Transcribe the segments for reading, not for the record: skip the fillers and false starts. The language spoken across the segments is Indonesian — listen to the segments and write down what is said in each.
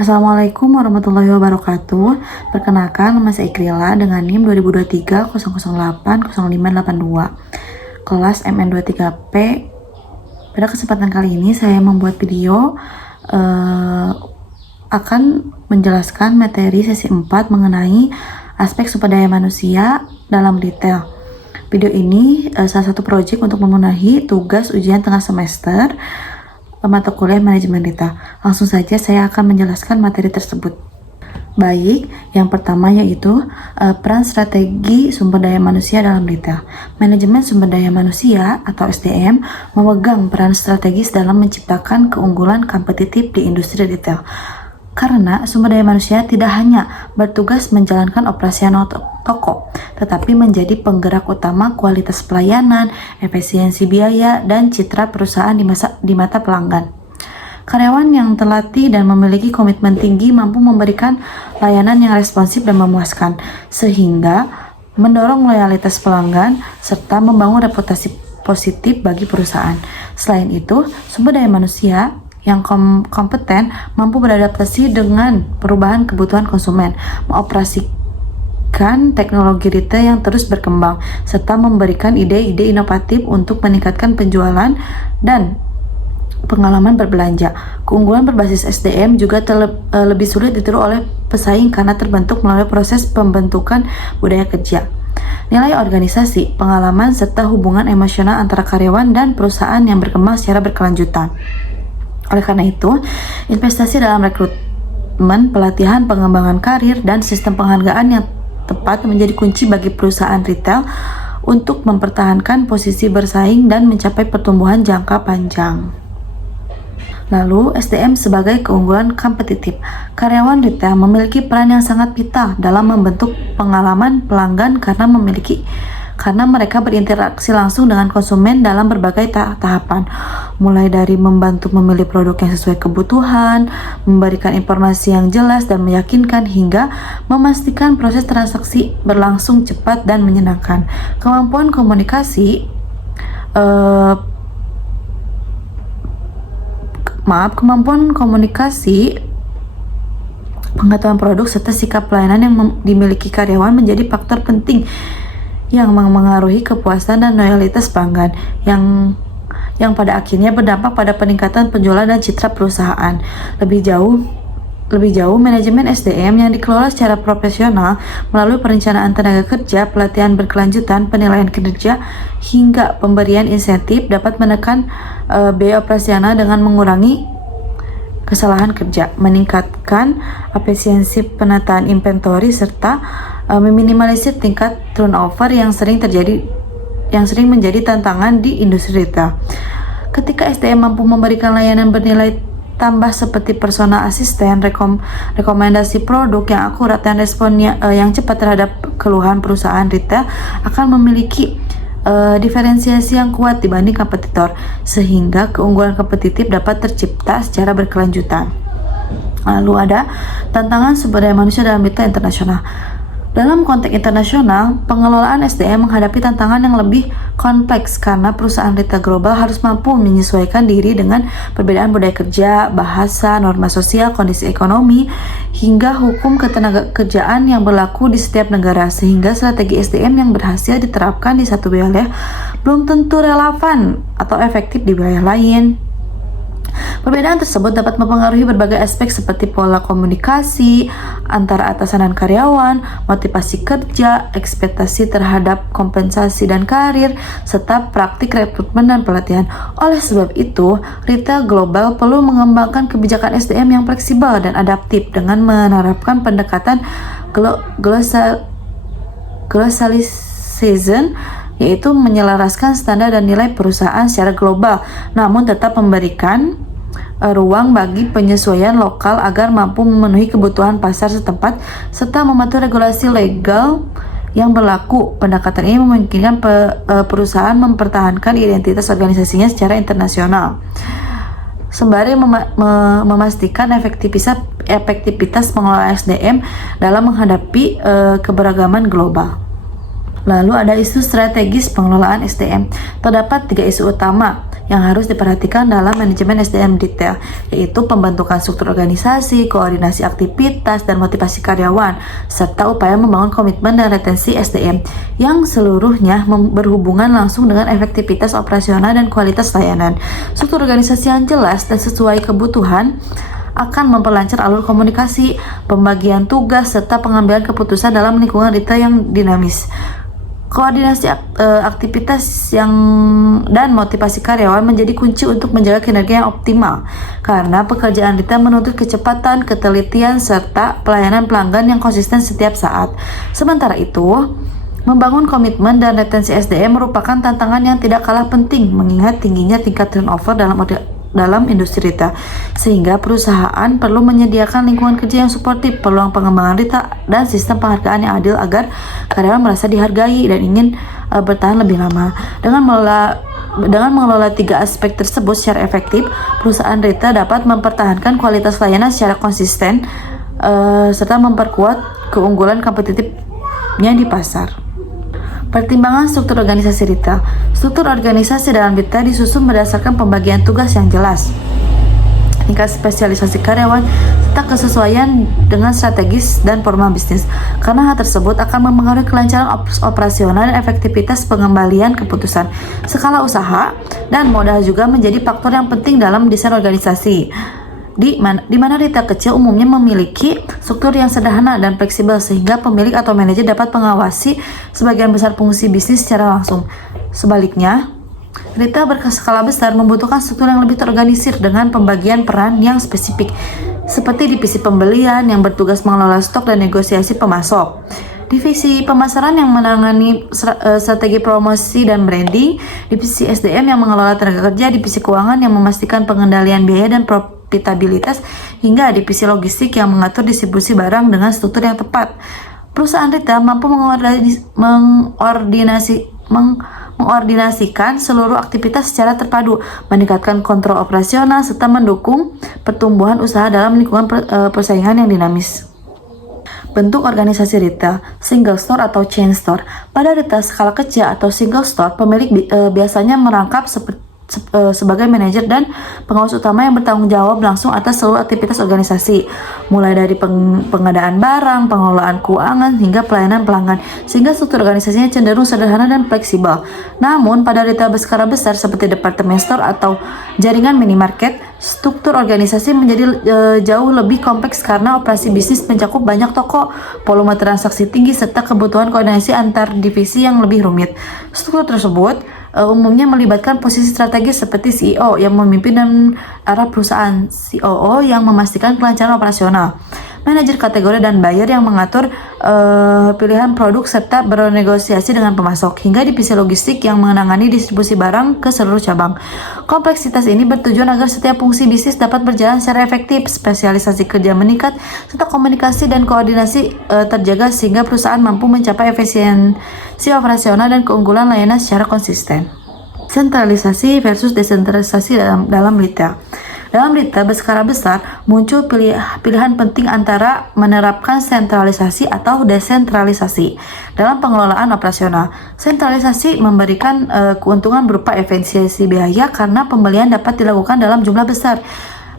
Assalamualaikum warahmatullahi wabarakatuh. Perkenalkan, nama saya Ikrila dengan NIM 2023 008 0582 kelas MN23P. Pada kesempatan kali ini saya membuat video akan menjelaskan materi sesi 4 mengenai aspek sumber daya manusia dalam retail. Video ini salah satu proyek untuk memenuhi tugas ujian tengah semester mata kuliah manajemen retail. Langsung saja saya akan menjelaskan materi tersebut. Baik, yang pertama yaitu peran strategi sumber daya manusia dalam retail. Manajemen sumber daya manusia atau SDM memegang peran strategis dalam menciptakan keunggulan kompetitif di industri retail. Karena sumber daya manusia tidak hanya bertugas menjalankan operasional toko, tetapi menjadi penggerak utama kualitas pelayanan, efisiensi biaya, dan citra perusahaan di mata pelanggan. Karyawan yang terlatih dan memiliki komitmen tinggi mampu memberikan layanan yang responsif dan memuaskan, sehingga mendorong loyalitas pelanggan serta membangun reputasi positif bagi perusahaan. Selain itu, sumber daya manusia yang kompeten mampu beradaptasi dengan perubahan kebutuhan konsumen, mengoperasikan teknologi retail yang terus berkembang, serta memberikan ide-ide inovatif untuk meningkatkan penjualan dan pengalaman berbelanja. Keunggulan berbasis SDM juga lebih sulit ditiru oleh pesaing karena terbentuk melalui proses pembentukan budaya kerja, nilai organisasi, pengalaman, serta hubungan emosional antara karyawan dan perusahaan yang berkembang secara berkelanjutan. Oleh karena itu, investasi dalam rekrutmen, pelatihan, pengembangan karir, dan sistem penghargaan yang tepat menjadi kunci bagi perusahaan retail untuk mempertahankan posisi bersaing dan mencapai pertumbuhan jangka panjang. Lalu, SDM sebagai keunggulan kompetitif. Karyawan retail memiliki peran yang sangat vital dalam membentuk pengalaman pelanggan karena mereka berinteraksi langsung dengan konsumen dalam berbagai tahapan, mulai dari membantu memilih produk yang sesuai kebutuhan, memberikan informasi yang jelas dan meyakinkan, hingga memastikan proses transaksi berlangsung cepat dan menyenangkan. Kemampuan komunikasi pengetahuan produk serta sikap pelayanan yang dimiliki karyawan menjadi faktor penting yang mengaruhi kepuasan dan loyalitas pelanggan yang pada akhirnya berdampak pada peningkatan penjualan dan citra perusahaan. Lebih jauh, manajemen SDM yang dikelola secara profesional melalui perencanaan tenaga kerja, pelatihan berkelanjutan, penilaian kinerja, hingga pemberian insentif dapat menekan biaya operasional dengan mengurangi kesalahan kerja, meningkatkan efisiensi penataan inventory, serta meminimalisir tingkat turnover yang sering menjadi tantangan di industri retail. Ketika SDM mampu memberikan layanan bernilai tambah seperti personal asisten, rekomendasi produk yang akurat, dan responnya yang cepat terhadap keluhan perusahaan retail, akan memiliki diferensiasi yang kuat dibanding kompetitor, sehingga keunggulan kompetitif dapat tercipta secara berkelanjutan. Lalu ada tantangan sumber daya manusia dalam retail internasional. Dalam konteks internasional, pengelolaan SDM menghadapi tantangan yang lebih kompleks karena perusahaan retail global harus mampu menyesuaikan diri dengan perbedaan budaya kerja, bahasa, norma sosial, kondisi ekonomi, hingga hukum ketenagakerjaan yang berlaku di setiap negara, sehingga strategi SDM yang berhasil diterapkan di satu wilayah belum tentu relevan atau efektif di wilayah lain. Perbedaan tersebut dapat mempengaruhi berbagai aspek seperti pola komunikasi antara atasan dan karyawan, motivasi kerja, ekspektasi terhadap kompensasi dan karir, serta praktik rekrutmen dan pelatihan. Oleh sebab itu, retail global perlu mengembangkan kebijakan SDM yang fleksibel dan adaptif dengan menerapkan pendekatan globalization, yaitu menyelaraskan standar dan nilai perusahaan secara global, namun tetap memberikan ruang bagi penyesuaian lokal agar mampu memenuhi kebutuhan pasar setempat serta mematuhi regulasi legal yang berlaku. Pendekatan ini memungkinkan perusahaan mempertahankan identitas organisasinya secara internasional, sembari memastikan efektivitas pengelolaan SDM dalam menghadapi keberagaman global. Lalu ada isu strategis pengelolaan SDM. Terdapat 3 isu utama yang harus diperhatikan dalam manajemen SDM retail, yaitu pembentukan struktur organisasi, koordinasi aktivitas, dan motivasi karyawan, serta upaya membangun komitmen dan retensi SDM yang seluruhnya berhubungan langsung dengan efektivitas operasional dan kualitas layanan. Struktur organisasi yang jelas dan sesuai kebutuhan akan memperlancar alur komunikasi, pembagian tugas, serta pengambilan keputusan dalam lingkungan retail yang dinamis. Koordinasi aktivitas dan motivasi karyawan menjadi kunci untuk menjaga kinerja yang optimal, karena pekerjaan retail menuntut kecepatan, ketelitian, serta pelayanan pelanggan yang konsisten setiap saat. Sementara itu, membangun komitmen dan retensi SDM merupakan tantangan yang tidak kalah penting, mengingat tingginya tingkat turnover dalam industri retail, sehingga perusahaan perlu menyediakan lingkungan kerja yang suportif, peluang pengembangan retail, dan sistem penghargaan yang adil agar karyawan merasa dihargai dan ingin bertahan lebih lama. Dengan mengelola 3 aspek tersebut secara efektif, perusahaan retail dapat mempertahankan kualitas layanan secara konsisten serta memperkuat keunggulan kompetitifnya di pasar. Pertimbangan struktur organisasi retail. Struktur organisasi dalam retail disusun berdasarkan pembagian tugas yang jelas, tingkat spesialisasi karyawan, serta kesesuaian dengan strategis dan formal bisnis. Karena hal tersebut akan mempengaruhi kelancaran operasional dan efektivitas pengembalian keputusan. Skala usaha dan modal juga menjadi faktor yang penting dalam desain organisasi. Di mana retail kecil umumnya memiliki struktur yang sederhana dan fleksibel, sehingga pemilik atau manajer dapat mengawasi sebagian besar fungsi bisnis secara langsung. Sebaliknya, retail berskala besar membutuhkan struktur yang lebih terorganisir dengan pembagian peran yang spesifik, seperti divisi pembelian yang bertugas mengelola stok dan negosiasi pemasok, divisi pemasaran yang menangani strategi promosi dan branding, divisi SDM yang mengelola tenaga kerja, divisi keuangan yang memastikan pengendalian biaya dan profitabilitas, hingga divisi logistik yang mengatur distribusi barang dengan struktur yang tepat. Perusahaan retail mampu mengordinasikan seluruh aktivitas secara terpadu, meningkatkan kontrol operasional, serta mendukung pertumbuhan usaha dalam lingkungan persaingan yang dinamis. Bentuk organisasi retail, single store atau chain store. Pada retail skala kecil atau single store, pemilik biasanya merangkap sebagai manajer dan pengawas utama yang bertanggung jawab langsung atas seluruh aktivitas organisasi, mulai dari pengadaan barang, pengelolaan keuangan, hingga pelayanan pelanggan, sehingga struktur organisasinya cenderung sederhana dan fleksibel. Namun, pada retail berskala besar seperti department store atau jaringan minimarket, struktur organisasi menjadi jauh lebih kompleks karena operasi bisnis mencakup banyak toko, volume transaksi tinggi, serta kebutuhan koordinasi antar divisi yang lebih rumit. Struktur tersebut umumnya melibatkan posisi strategis seperti CEO yang memimpin dan arah perusahaan, COO yang memastikan kelancaran operasional, manajer kategori dan buyer yang mengatur pilihan produk serta bernegosiasi dengan pemasok, hingga divisi logistik yang menangani distribusi barang ke seluruh cabang. Kompleksitas ini bertujuan agar setiap fungsi bisnis dapat berjalan secara efektif, spesialisasi kerja meningkat, serta komunikasi dan koordinasi terjaga sehingga perusahaan mampu mencapai efisiensi operasional dan keunggulan layanan secara konsisten. Sentralisasi versus desentralisasi dalam retail. Dalam retail berskala besar, muncul pilihan penting antara menerapkan sentralisasi atau desentralisasi dalam pengelolaan operasional. Sentralisasi memberikan keuntungan berupa efisiensi biaya karena pembelian dapat dilakukan dalam jumlah besar,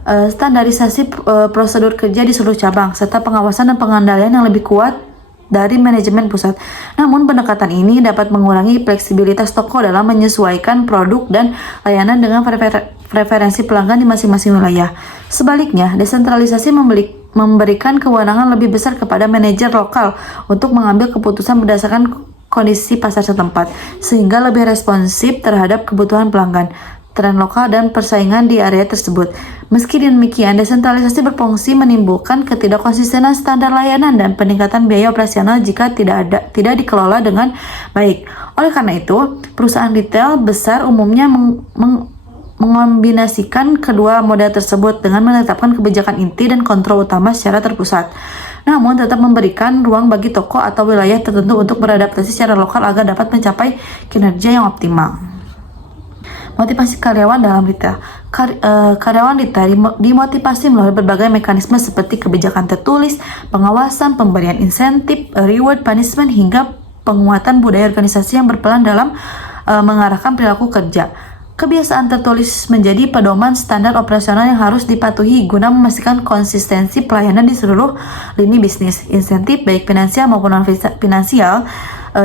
standarisasi prosedur kerja di seluruh cabang, serta pengawasan dan pengendalian yang lebih kuat dari manajemen pusat. Namun pendekatan ini dapat mengurangi fleksibilitas toko dalam menyesuaikan produk dan layanan dengan preferensi pelanggan di masing-masing wilayah. Sebaliknya, desentralisasi memberikan kewenangan lebih besar kepada manajer lokal untuk mengambil keputusan berdasarkan kondisi pasar setempat, sehingga lebih responsif terhadap kebutuhan pelanggan, tren lokal, dan persaingan di area tersebut. Meski demikian, desentralisasi berfungsi menimbulkan ketidakkonsistenan standar layanan dan peningkatan biaya operasional jika tidak dikelola dengan baik. Oleh karena itu, perusahaan retail besar umumnya mengombinasikan kedua model tersebut dengan menetapkan kebijakan inti dan kontrol utama secara terpusat, namun tetap memberikan ruang bagi toko atau wilayah tertentu untuk beradaptasi secara lokal agar dapat mencapai kinerja yang optimal. Motivasi karyawan dalam retail. Karyawan retail dimotivasi melalui berbagai mekanisme seperti kebijakan tertulis, pengawasan, pemberian insentif, reward, punishment, hingga penguatan budaya organisasi yang berperan dalam mengarahkan perilaku kerja. Kebiasaan tertulis menjadi pedoman standar operasional yang harus dipatuhi guna memastikan konsistensi pelayanan di seluruh lini bisnis. Insentif baik finansial maupun non-finansial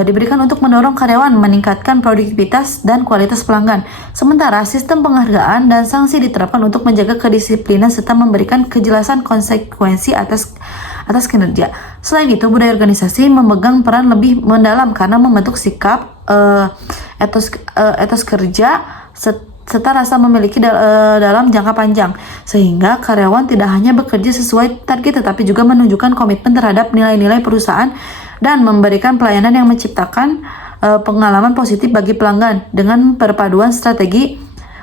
diberikan untuk mendorong karyawan meningkatkan produktivitas dan kualitas pelanggan. Sementara sistem penghargaan dan sanksi diterapkan untuk menjaga kedisiplinan serta memberikan kejelasan konsekuensi atas kinerja. Selain itu, budaya organisasi memegang peran lebih mendalam karena membentuk sikap etos kerja serta rasa memiliki dalam jangka panjang, sehingga karyawan tidak hanya bekerja sesuai target tetapi juga menunjukkan komitmen terhadap nilai-nilai perusahaan dan memberikan pelayanan yang menciptakan pengalaman positif bagi pelanggan. Dengan perpaduan strategi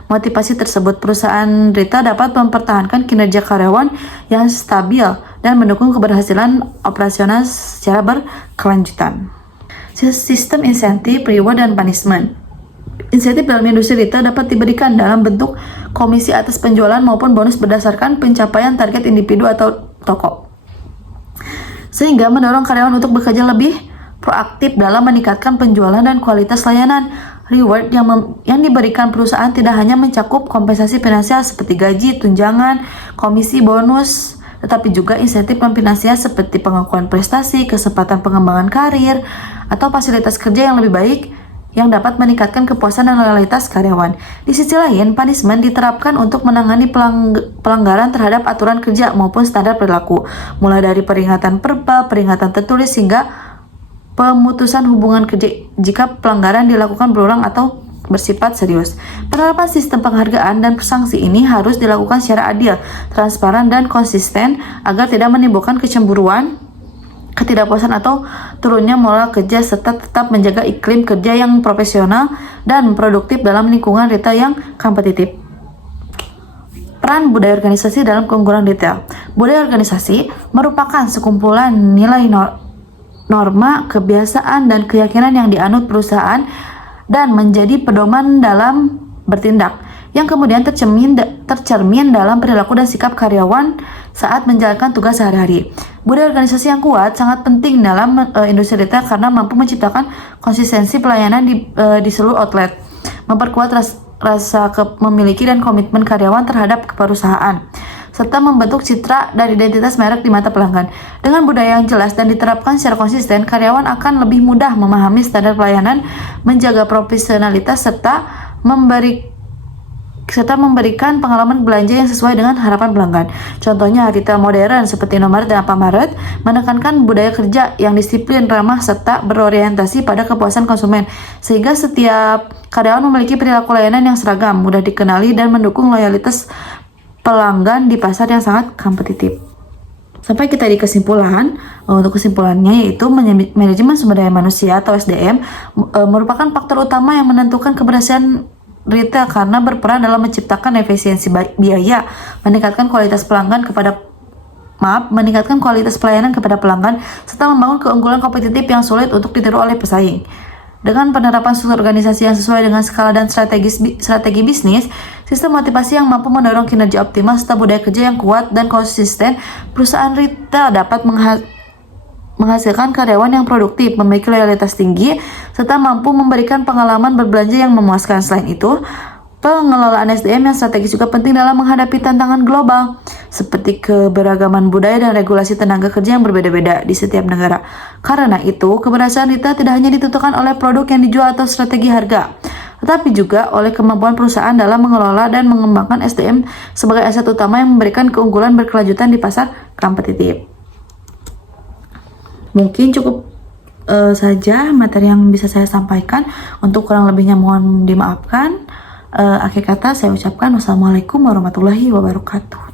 motivasi tersebut, perusahaan retail dapat mempertahankan kinerja karyawan yang stabil dan mendukung keberhasilan operasional secara berkelanjutan. Sistem insentif, reward, dan punishment. Insentif dalam industri retail dapat diberikan dalam bentuk komisi atas penjualan maupun bonus berdasarkan pencapaian target individu atau toko, sehingga mendorong karyawan untuk bekerja lebih proaktif dalam meningkatkan penjualan dan kualitas layanan. Reward yang diberikan perusahaan tidak hanya mencakup kompensasi finansial seperti gaji, tunjangan, komisi, bonus, tetapi juga insentif non-finansial seperti pengakuan prestasi, kesempatan pengembangan karir, atau fasilitas kerja yang lebih baik yang dapat meningkatkan kepuasan dan loyalitas karyawan. Di sisi lain, punishment diterapkan untuk menangani pelanggaran terhadap aturan kerja maupun standar perilaku, mulai dari peringatan verbal, peringatan tertulis, hingga pemutusan hubungan kerja jika pelanggaran dilakukan berulang atau bersifat serius. Penerapan sistem penghargaan dan sanksi ini harus dilakukan secara adil, transparan, dan konsisten agar tidak menimbulkan kecemburuan, ketidakpuasan, atau turunnya moral kerja, serta tetap menjaga iklim kerja yang profesional dan produktif dalam lingkungan retail yang kompetitif. Peran budaya organisasi dalam keunggulan retail. Budaya organisasi merupakan sekumpulan nilai norma, kebiasaan, dan keyakinan yang dianut perusahaan dan menjadi pedoman dalam bertindak, yang kemudian tercermin dalam perilaku dan sikap karyawan saat menjalankan tugas sehari-hari. Budaya organisasi yang kuat sangat penting dalam industri retail karena mampu menciptakan konsistensi pelayanan di seluruh outlet, memperkuat rasa memiliki dan komitmen karyawan terhadap perusahaan, serta membentuk citra dan identitas merek di mata pelanggan. Dengan budaya yang jelas dan diterapkan secara konsisten, karyawan akan lebih mudah memahami standar pelayanan, menjaga profesionalitas, serta memberikan pengalaman belanja yang sesuai dengan harapan pelanggan. Contohnya, retail modern seperti Indomaret dan Alfamart menekankan budaya kerja yang disiplin, ramah, serta berorientasi pada kepuasan konsumen, sehingga setiap karyawan memiliki perilaku layanan yang seragam, mudah dikenali, dan mendukung loyalitas pelanggan di pasar yang sangat kompetitif. Sampai kita di kesimpulan. Untuk kesimpulannya yaitu manajemen sumber daya manusia atau SDM merupakan faktor utama yang menentukan keberhasilan retail karena berperan dalam menciptakan efisiensi biaya, meningkatkan kualitas pelayanan kepada pelanggan, serta membangun keunggulan kompetitif yang sulit untuk ditiru oleh pesaing. Dengan penerapan struktur organisasi yang sesuai dengan skala dan strategi bisnis, sistem motivasi yang mampu mendorong kinerja optimal, serta budaya kerja yang kuat dan konsisten, perusahaan retail dapat menghasilkan karyawan yang produktif, memiliki loyalitas tinggi, serta mampu memberikan pengalaman berbelanja yang memuaskan. Selain itu, pengelolaan SDM yang strategis juga penting dalam menghadapi tantangan global, seperti keberagaman budaya dan regulasi tenaga kerja yang berbeda-beda di setiap negara. Karena itu, keberhasilan retail tidak hanya ditentukan oleh produk yang dijual atau strategi harga, tetapi juga oleh kemampuan perusahaan dalam mengelola dan mengembangkan SDM sebagai aset utama yang memberikan keunggulan berkelanjutan di pasar kompetitif. Mungkin cukup saja materi yang bisa saya sampaikan. Untuk kurang lebihnya mohon dimaafkan. Akhir kata saya ucapkan wassalamualaikum warahmatullahi wabarakatuh.